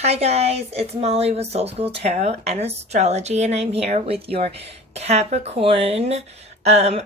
Hi guys, it's Molly with Soul School Tarot and Astrology, and I'm here with your Capricorn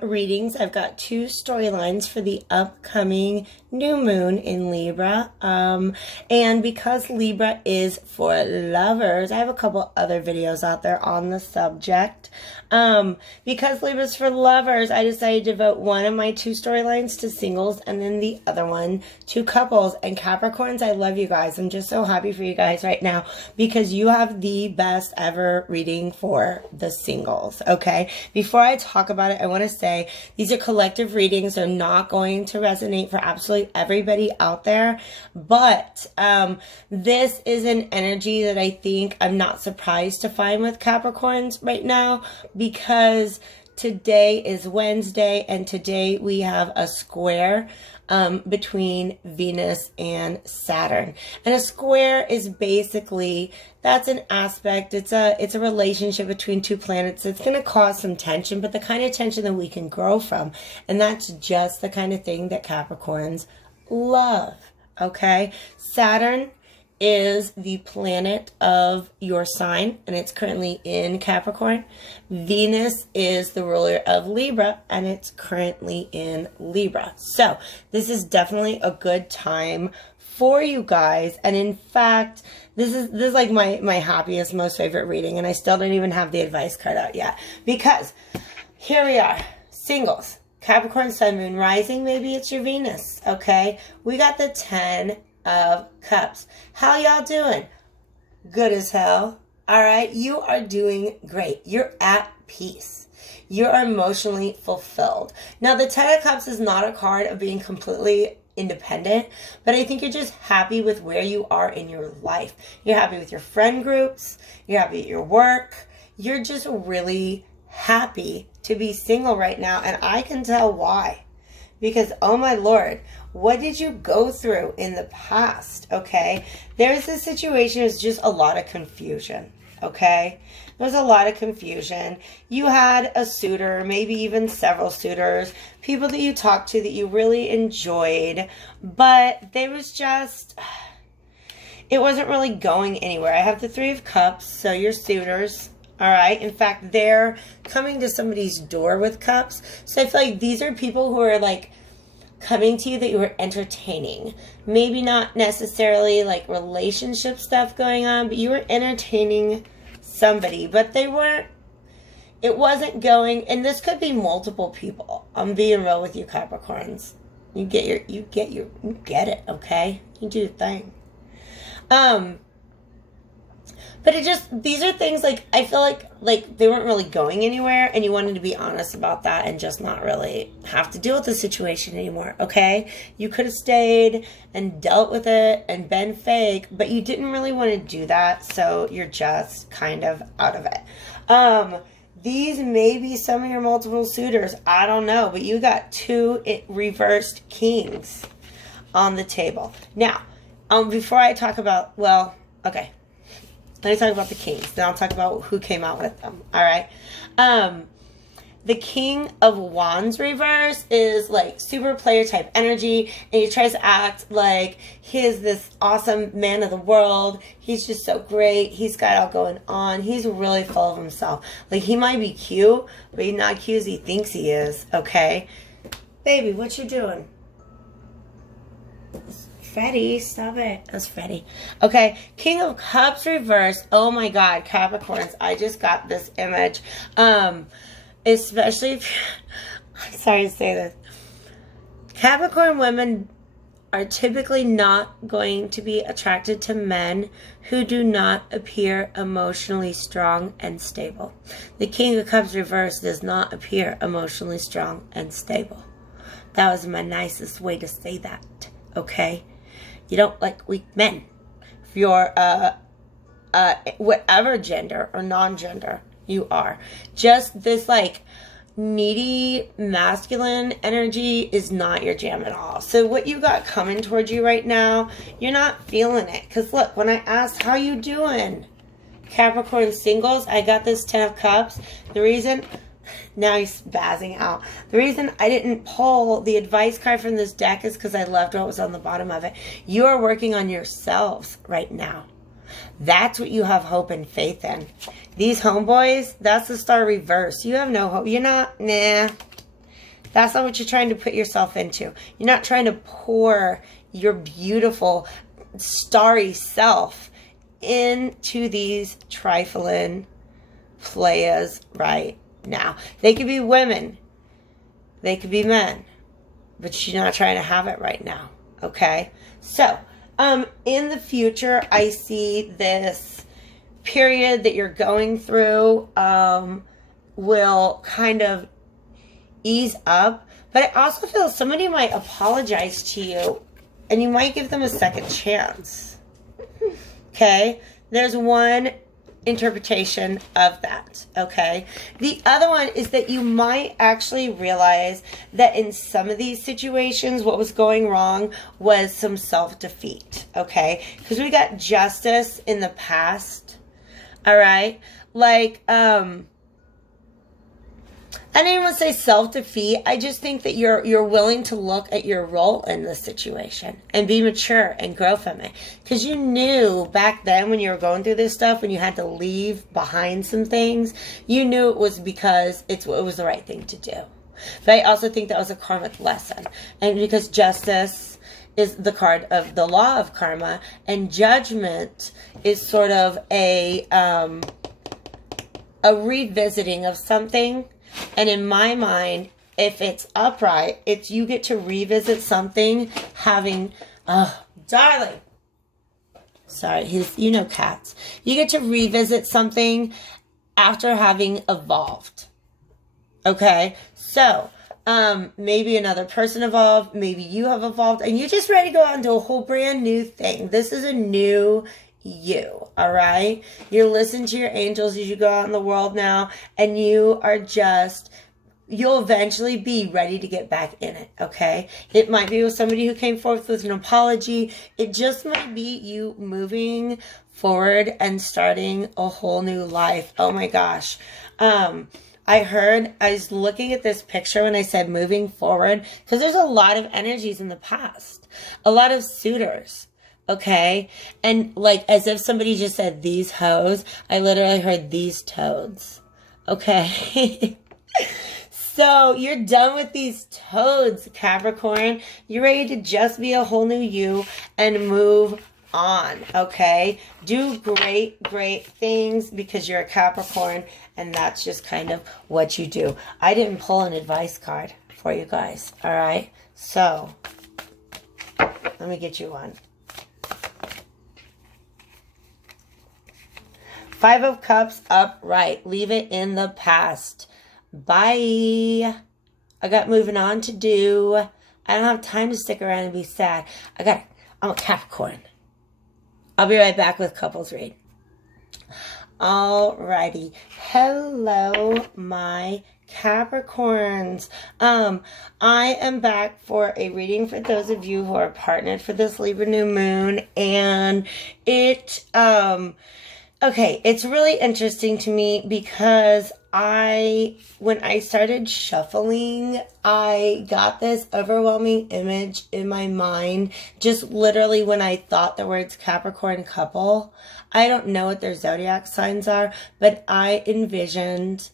readings. I've got two storylines for the upcoming new moon in Libra. And because Libra is for lovers, I have a couple other videos out there on the subject. Because Libra's for lovers, I decided to devote one of my two storylines to singles and then the other one to couples. And Capricorns, I love you guys. I'm just so happy for you guys right now because you have the best ever reading for the singles, okay? Before I talk about it, I want to say these are collective readings. They're not going to resonate for absolutely everybody out there, but this is an energy that I think I'm not surprised to find with Capricorns right now, because today is Wednesday and today we have a square between Venus and Saturn. And a square is basically, that's an aspect, it's a relationship between two planets. It's going to cause some tension, but the kind of tension that we can grow from. And that's just the kind of thing that Capricorns love, okay? Saturn is the planet of your sign, and it's currently in Capricorn. Venus is the ruler of Libra, and it's currently in Libra. So this is definitely a good time for you guys. And in fact, this is like my happiest, most favorite reading, and I still don't even have the advice card out yet, because here we are, singles, Capricorn, Sun, Moon, Rising. Maybe it's your Venus, okay? We got the 10 of Cups. How y'all doing? Good as hell. All right, you are doing great. You're at peace. You're emotionally fulfilled. Now, the 10 of Cups is not a card of being completely independent, but I think you're just happy with where you are in your life. You're happy with your friend groups. You're happy at your work. You're just really happy to be single right now, and I can tell why. Because, oh my Lord, what did you go through in the past, okay? There's a situation, it's just a lot of confusion, okay? There's a lot of confusion. You had a suitor, maybe even several suitors, people that you talked to that you really enjoyed, but there was just, it wasn't really going anywhere. I have the 3 of Cups, so your suitors, all right? In fact, they're coming to somebody's door with cups. So I feel like these are people who are like coming to you that you were entertaining. Maybe not necessarily like relationship stuff going on, but you were entertaining somebody, but they weren't, it wasn't going, and this could be multiple people. I'm being real with you, Capricorns. You get it, okay? You do your thing. But it just, these are things like, I feel like they weren't really going anywhere, and you wanted to be honest about that and just not really have to deal with the situation anymore, okay? You could have stayed and dealt with it and been fake, but you didn't really want to do that, so you're just kind of out of it. These may be some of your multiple suitors, I don't know, but you got 2 reversed kings on the table. Now, before I talk about, well, okay. Let me talk about the kings. Then I'll talk about who came out with them. All right. The King of Wands reverse is like super player type energy, and he tries to act like he's this awesome man of the world. He's just so great. He's got it all going on. He's really full of himself. Like, he might be cute, but he's not cute as he thinks he is. Okay, baby, what you doing? Freddie, stop it. That's Freddie. Okay, King of Cups reverse. Oh my God, Capricorns, I just got this image. Especially if, I'm sorry to say this, Capricorn women are typically not going to be attracted to men who do not appear emotionally strong and stable. The King of Cups reverse does not appear emotionally strong and stable. That was my nicest way to say that, okay? You don't like weak men. If you're whatever gender or non-gender you are. Just this like needy masculine energy is not your jam at all. So what you got coming towards you right now, you're not feeling it. Because look, when I asked how you doing, Capricorn singles, I got this 10 of Cups. The reason, now he's spazzing out. The reason I didn't pull the advice card from this deck is because I loved what was on the bottom of it. You are working on yourselves right now. That's what you have hope and faith in. These homeboys, that's the star reverse. You have no hope. You're not, nah. That's not what you're trying to put yourself into. You're not trying to pour your beautiful, starry self into these trifling players right now. They could be women. They could be men. But you're not trying to have it right now. Okay? So, in the future, I see this period that you're going through will kind of ease up. But I also feel somebody might apologize to you and you might give them a second chance. Okay? There's one interpretation of that. Okay? The other one is that you might actually realize that in some of these situations, what was going wrong was some self-defeat. Okay? Because we got justice in the past. All right? Like, I didn't even want to say self-defeat. I just think that you're willing to look at your role in this situation and be mature and grow from it. Because you knew back then when you were going through this stuff, when you had to leave behind some things, you knew it was because it was the right thing to do. But I also think that was a karmic lesson. And because justice is the card of the law of karma, and judgment is sort of a revisiting of something. And in my mind, if it's upright, it's you get to revisit something having, darling. Sorry, you know cats. You get to revisit something after having evolved. Okay? So, maybe another person evolved, maybe you have evolved, and you're just ready to go out and do a whole brand new thing. This is a new you, all right? You're listening to your angels as you go out in the world now, and you are just, you'll eventually be ready to get back in it, okay? It might be with somebody who came forth with an apology. It just might be you moving forward and starting a whole new life. Oh my gosh. I was looking at this picture when I said moving forward, because there's a lot of energies in the past. A lot of suitors. Okay? And like as if somebody just said these hoes, I literally heard these toads. Okay? So you're done with these toads, Capricorn. You're ready to just be a whole new you and move on. Okay? Do great, great things because you're a Capricorn and that's just kind of what you do. I didn't pull an advice card for you guys. All right? So let me get you one. Five of Cups upright. Leave it in the past. Bye. I got moving on to do. I don't have time to stick around and be sad. I'm a Capricorn. I'll be right back with couples read. Alrighty. Hello, my Capricorns. I am back for a reading for those of you who are partnered for this Libra new moon. And okay, it's really interesting to me because when I started shuffling, I got this overwhelming image in my mind, just literally when I thought the words Capricorn couple. I don't know what their zodiac signs are, but I envisioned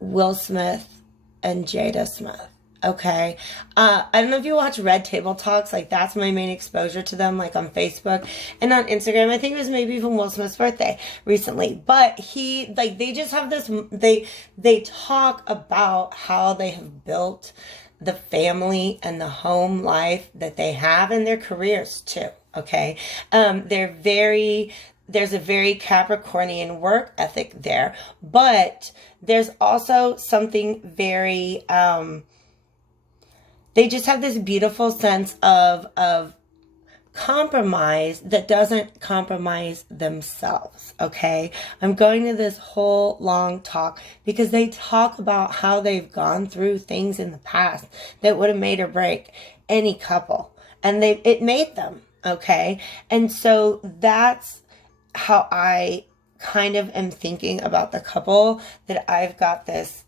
Will Smith and Jada Smith. Okay. I don't know if you watch Red Table Talks. Like, that's my main exposure to them, like on Facebook and on Instagram. I think it was maybe even Will Smith's birthday recently. But they just have this, they talk about how they have built the family and the home life that they have and their careers too. Okay. There's a very Capricornian work ethic there, but there's also something very, they just have this beautiful sense of compromise that doesn't compromise themselves, okay? I'm going to this whole long talk because they talk about how they've gone through things in the past that would have made or break any couple. And it made them, okay? And so that's how I kind of am thinking about the couple that I've got this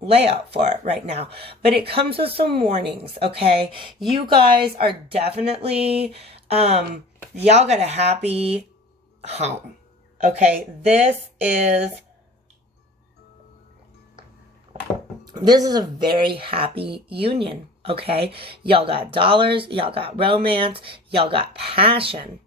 layout for it right now. But it comes with some warnings, okay? You guys are definitely y'all got a happy home. Okay, this is a very happy union. Okay, y'all got dollars, y'all got romance, y'all got passion.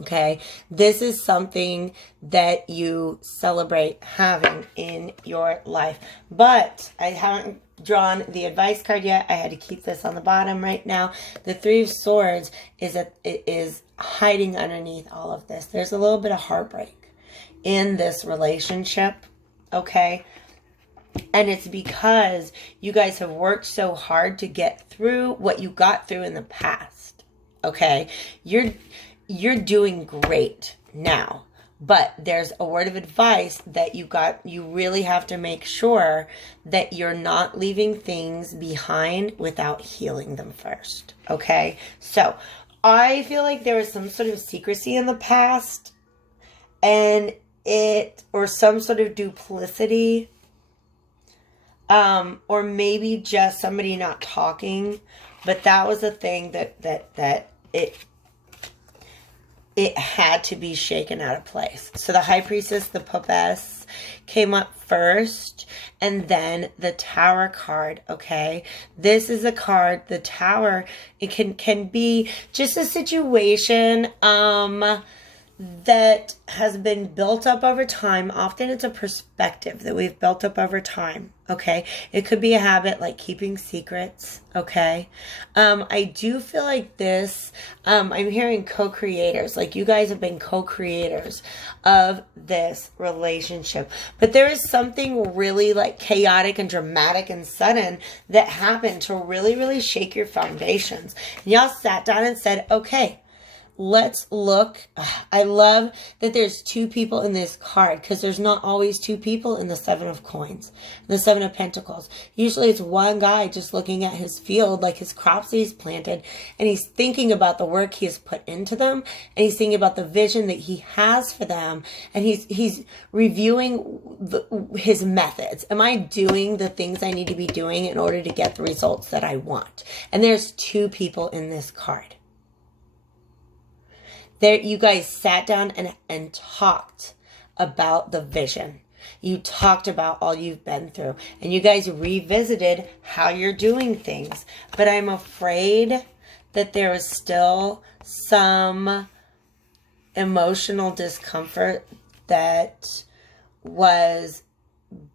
Okay, this is something that you celebrate having in your life. But I haven't drawn the advice card yet. I had to keep this on the bottom right now. The Three of Swords is hiding underneath all of this. There's a little bit of heartbreak in this relationship. Okay. And it's because you guys have worked so hard to get through what you got through in the past. Okay. You're doing great now, but there's a word of advice that you really have to make sure that you're not leaving things behind without healing them first. Okay. So I feel like there was some sort of secrecy in the past or some sort of duplicity, or maybe just somebody not talking, but that was a thing that it had to be shaken out of place. So the High Priestess, the Popess, came up first, and then the Tower card, okay? This is a card, the Tower, it can be just a situation that has been built up over time. Often it's a perspective that we've built up over time, okay? It could be a habit like keeping secrets, okay? I do feel like this, I'm hearing co-creators, like you guys have been co-creators of this relationship. But there is something really like chaotic and dramatic and sudden that happened to really, really shake your foundations. And y'all sat down and said, okay, let's look. I love that there's two people in this card, because there's not always two people in the Seven of Coins, the Seven of Pentacles. Usually it's one guy just looking at his field, like his crops that he's planted, and he's thinking about the work he has put into them, and he's thinking about the vision that he has for them, and he's reviewing his methods. Am I doing the things I need to be doing in order to get the results that I want? And there's two people in this card. There, you guys sat down and talked about the vision. You talked about all you've been through. And you guys revisited how you're doing things. But I'm afraid that there is still some emotional discomfort that was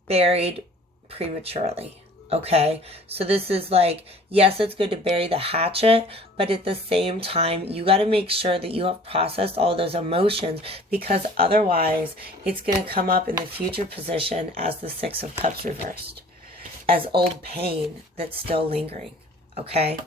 buried prematurely. Okay, so this is like, yes, it's good to bury the hatchet, but at the same time, you got to make sure that you have processed all those emotions, because otherwise it's going to come up in the future position as the Six of Cups reversed, as old pain that's still lingering. Okay.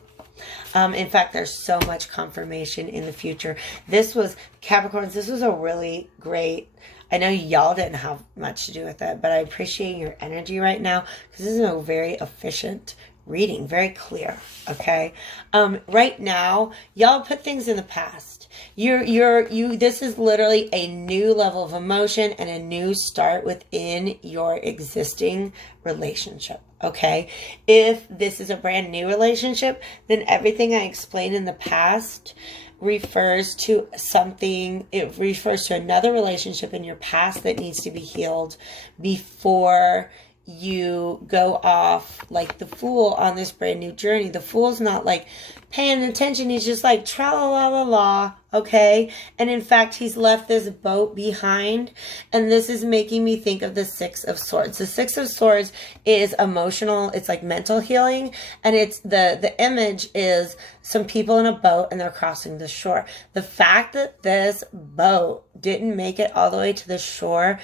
In fact, there's so much confirmation in the future. This was, Capricorns, this was a really great, I know y'all didn't have much to do with it, but I appreciate your energy right now, because this is a very efficient reading, very clear. Okay. Right now, y'all put things in the past. This is literally a new level of emotion and a new start within your existing relationship. Okay. If this is a brand new relationship, then everything I explained in the past refers to something, it refers to another relationship in your past that needs to be healed before you go off like the Fool on this brand new journey. The Fool's not like paying attention. He's just like tra-la-la-la-la, okay? And in fact, he's left this boat behind. And this is making me think of the Six of Swords. The Six of Swords is emotional. It's like mental healing. And it's the image is some people in a boat and they're crossing the shore. The fact that this boat didn't make it all the way to the shore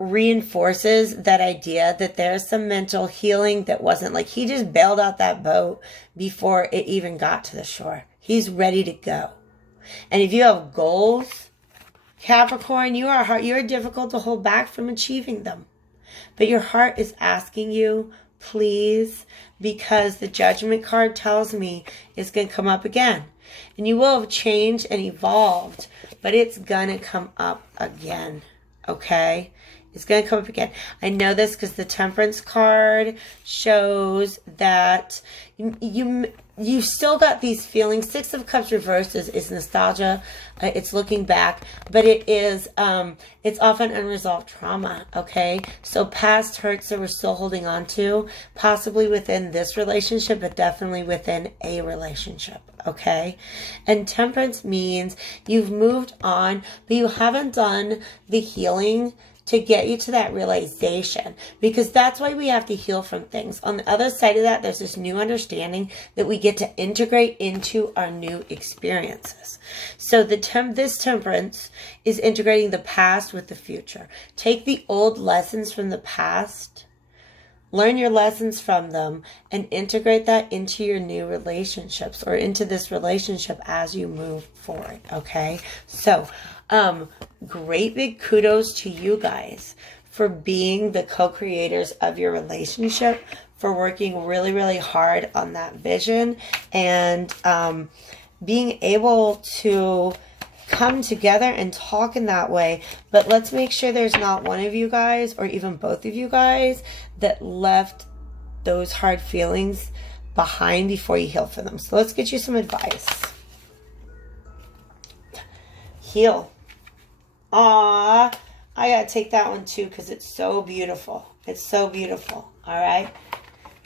reinforces that idea that there's some mental healing that wasn't like he just bailed out that boat before it even got to the shore. He's ready to go. And if you have goals, Capricorn, you're difficult to hold back from achieving them. But your heart is asking you, please, because the Judgment card tells me it's going to come up again. And you will have changed and evolved, but it's going to come up again. Okay? It's going to come up again. I know this because the Temperance card shows that you still got these feelings. Six of Cups reversed is nostalgia. It's looking back, but it's often unresolved trauma, okay? So past hurts that we're still holding on to, possibly within this relationship, but definitely within a relationship, okay? And Temperance means you've moved on, but you haven't done the healing to get you to that realization, because that's why we have to heal from things. On the other side of that, there's this new understanding that we get to integrate into our new experiences. So this Temperance is integrating the past with the future. Take the old lessons from the past, learn your lessons from them, and integrate that into your new relationships, or into this relationship as you move forward, okay? So, great big kudos to you guys for being the co-creators of your relationship, for working really, really hard on that vision, and being able to come together and talk in that way. But let's make sure there's not one of you guys, or even both of you guys, that left those hard feelings behind before you heal for them. So let's get you some advice. Heal. Aww, I gotta take that one too because it's so beautiful. It's so beautiful. All right,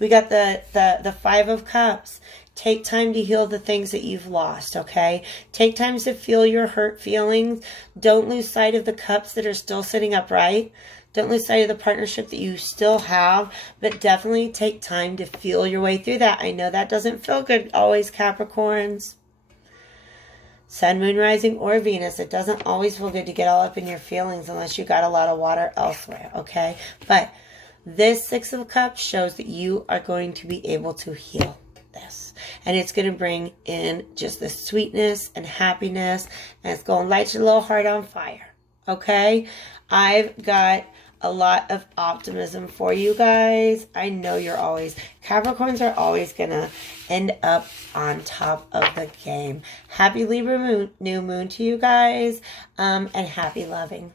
we got the Five of Cups. Take time to heal the things that you've lost, okay? Take time to feel your hurt feelings. Don't lose sight of the cups that are still sitting upright. Don't lose sight of the partnership that you still have, but definitely take time to feel your way through that. I know that doesn't feel good always, Capricorns. Sun, Moon, Rising, or Venus, it doesn't always feel good to get all up in your feelings unless you got a lot of water elsewhere, okay? But this Six of Cups shows that you are going to be able to heal this. And it's going to bring in just the sweetness and happiness, and it's going to light your little heart on fire, okay? I've got a lot of optimism for you guys. I know Capricorns are always going to end up on top of the game. Happy Libra new moon to you guys, and happy loving.